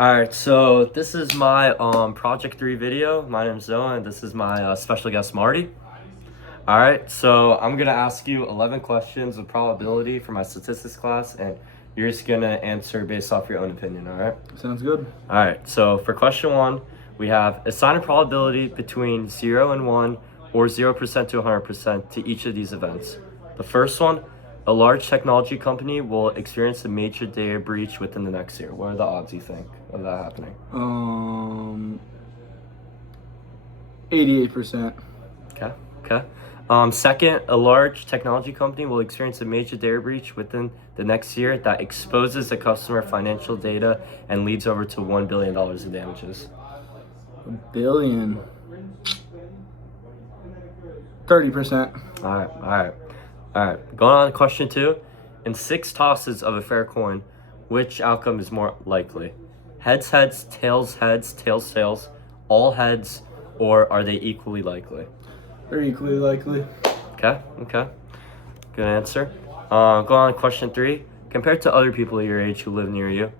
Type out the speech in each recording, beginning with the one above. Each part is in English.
All right, so this is my Project 3 video. My name's Zoe, and this is my special guest, Marty. All right, so I'm going to ask you 11 questions of probability for my statistics class, and you're just going to answer based off your own opinion, all right? Sounds good. All right, so for question 1, we have assign a probability between 0 and 1 or 0% to 100% to each of these events. The first one, a large technology company will experience a major data breach within the next year. What are the odds, you think, of that happening? 88%. Okay. Second, a large technology company will experience a major data breach within the next year that exposes the customer financial data and leads over to $1 billion in damages. $1 billion. 30%. All right. Going on to question 2. In 6 tosses of a fair coin, which outcome is more likely? Heads, tails, tails, all heads, or are they equally likely? They're equally likely. Okay. Good answer. Go on to question 3. Compared to other people your age who live near you,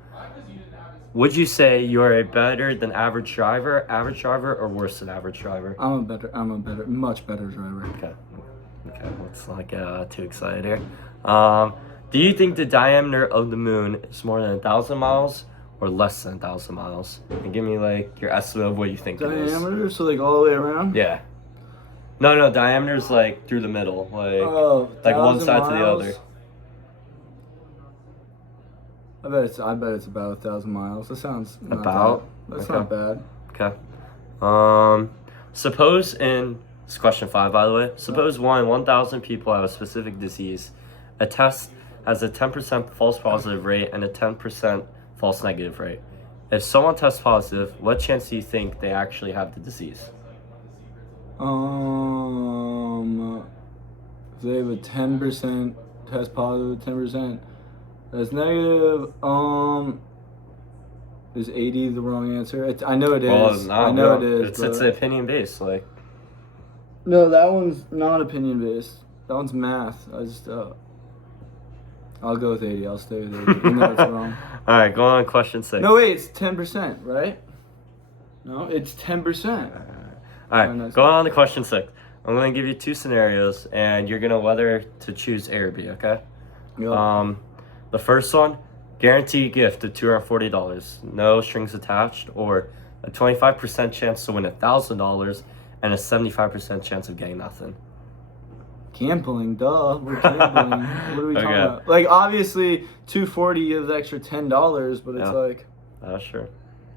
would you say you're a better than average driver, or worse than average driver? I'm a much better driver. Okay, let's not get too excited here. Do you think the diameter of the moon is more than 1,000 miles or less than 1,000 miles? And give me like your estimate of what you think it is. Diameter, so like all the way around? Yeah. No, diameter's like through the middle, like one side to the other. I bet it's about 1,000 miles. That sounds not about. Bad. That's not bad. Okay. Suppose it's question 5, by the way. Suppose 1,000 people have a specific disease. A test has a 10% false positive rate and a 10% false negative rate. If someone tests positive, what chance do you think they actually have the disease? If they have a 10% test positive, 10% that's negative. Is 80 the wrong answer? I know it is. Well, I know it is. It's opinion based, like. No, that one's not opinion based. That one's math. I'll go with 80. I'll stay with 80. Even though it's wrong. All right, go on question 6. No, wait, it's 10%, right? No, it's 10%. All right, going on to question 6. I'm going to give you 2 scenarios, and you're going to whether to choose A or B, okay? Yep. The first one, guaranteed gift of $240, no strings attached, or a 25% chance to win $1,000 and a 75% chance of getting nothing. Gambling, duh. We're gambling. What are we talking about? Like, obviously, $240 gives extra $10, but it's like... Sure.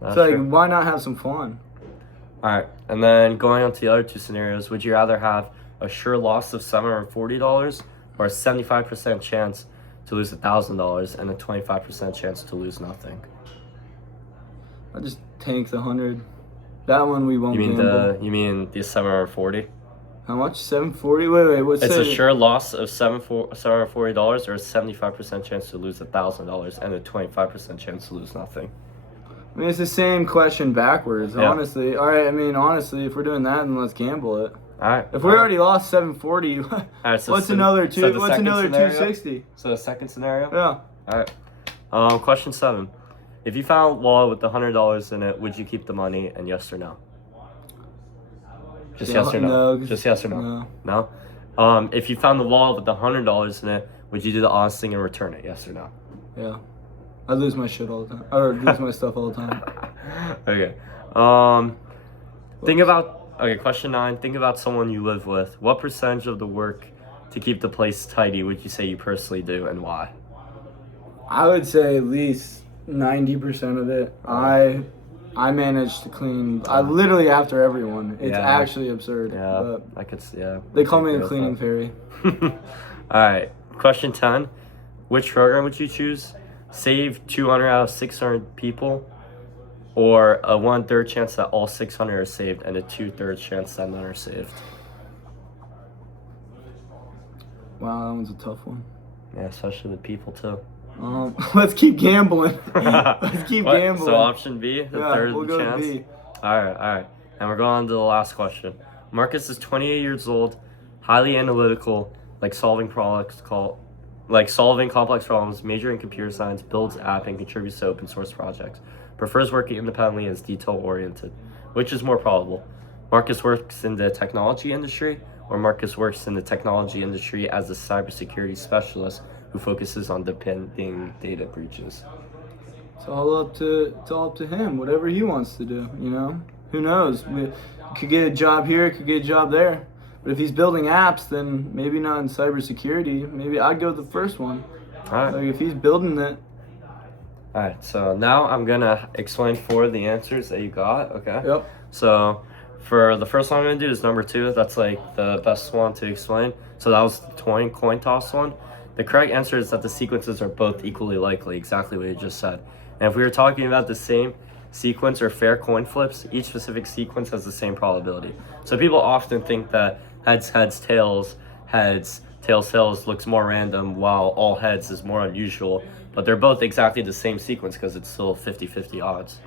It's like, why not have some fun? All right, and then going on to the other 2 scenarios, would you rather have a sure loss of $740 or a 75% chance to lose $1,000 and a 25% chance to lose nothing? I just tank the 100. That one we won't gamble. You mean the 740? How much? 740? Wait. What's It's a sure loss of $740 or a 75% chance to lose $1,000 and a 25% chance to lose nothing. I mean, it's the same question backwards, honestly. All right, I mean, honestly, if we're doing that, then let's gamble it. All right. If we already lost 740, what's another 260? So the second scenario? Yeah. All right. Question 7. If you found a wallet with $100 in it, would you keep the money, and yes or no? Just yes or no? Just yes or no? No? If you found the wallet with $100 in it, would you do the honest thing and return it? Yes or no? Yeah. I lose my shit all the time. Or lose my stuff all the time. Okay. Question 9. Think about someone you live with. What percentage of the work to keep the place tidy would you say you personally do, and why? I would say at least 90% of it. I manage to clean. I literally after everyone. It's actually absurd. Yeah. But I could see. Yeah. They call me a cleaning fairy. All right. Question 10. Which program would you choose? Save 200 out of 600 people, or a 1/3 chance that all 600 are saved and a 2/3 chance that none are saved? Wow, that one's a tough one. Yeah, especially the people too. Let's keep gambling. Let's keep gambling. So option B, the third we'll go chance. With B. All right. And we're going on to the last question. Marcus is 28 years old, highly analytical, like solving problems like solving complex problems, majoring in computer science, builds app, and contributes to open source projects. Prefers working independently and is detail oriented. Which is more probable? Marcus works in the technology industry, or Marcus works in the technology industry as a cybersecurity specialist who focuses on defending data breaches? It's all up to him. Whatever he wants to do, you know. Who knows? We could get a job here, could get a job there. But if he's building apps, then maybe not in cybersecurity. Maybe I'd go with the first one. All right. Like if he's building it. All right. So now I'm gonna explain 4 of the answers that you got. Okay. Yep. So for the first one I'm gonna do is number 2. That's like the best one to explain. So that was the coin toss one. The correct answer is that the sequences are both equally likely, exactly what you just said. And if we were talking about the same sequence or fair coin flips, each specific sequence has the same probability. So people often think that heads, tails, tails looks more random, while all heads is more unusual. But they're both exactly the same sequence because it's still 50-50 odds.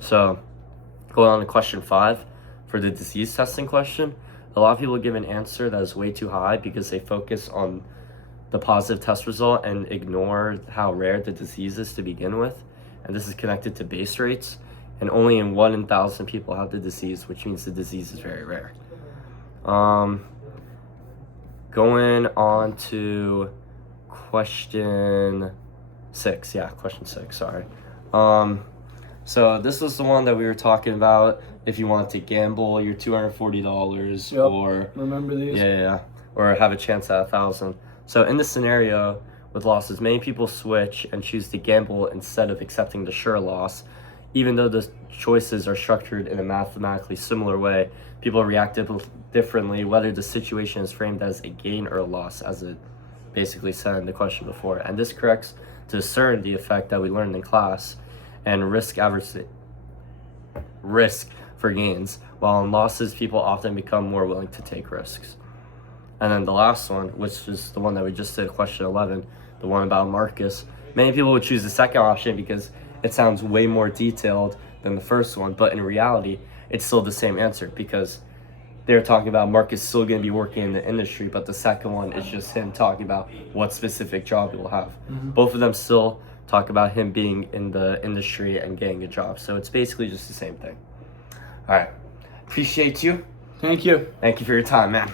So going on to question 5, for the disease testing question, a lot of people give an answer that is way too high because they focus on the positive test result and ignore how rare the disease is to begin with. And this is connected to base rates. And only in 1 in 1,000 people have the disease, which means the disease is very rare. Going on to question 6. Yeah, question 6, sorry. So this was the one that we were talking about. If you want to gamble your $240 Yep. or Remember these? yeah, or have a chance at 1,000. So in this scenario with losses, many people switch and choose to gamble instead of accepting the sure loss. Even though the choices are structured in a mathematically similar way, people react differently whether the situation is framed as a gain or a loss, as it basically said in the question before. And this corrects to discern the effect that we learned in class and risk for gains, while in losses, people often become more willing to take risks. And then the last one, which is the one that we just did, question 11, the one about Marcus. Many people would choose the second option because it sounds way more detailed than the first one, but in reality, it's still the same answer because they're talking about Marcus still going to be working in the industry, but the second one is just him talking about what specific job he will have. Mm-hmm. Both of them still talk about him being in the industry and getting a job, so it's basically just the same thing. All right, appreciate you. Thank you. Thank you for your time, man.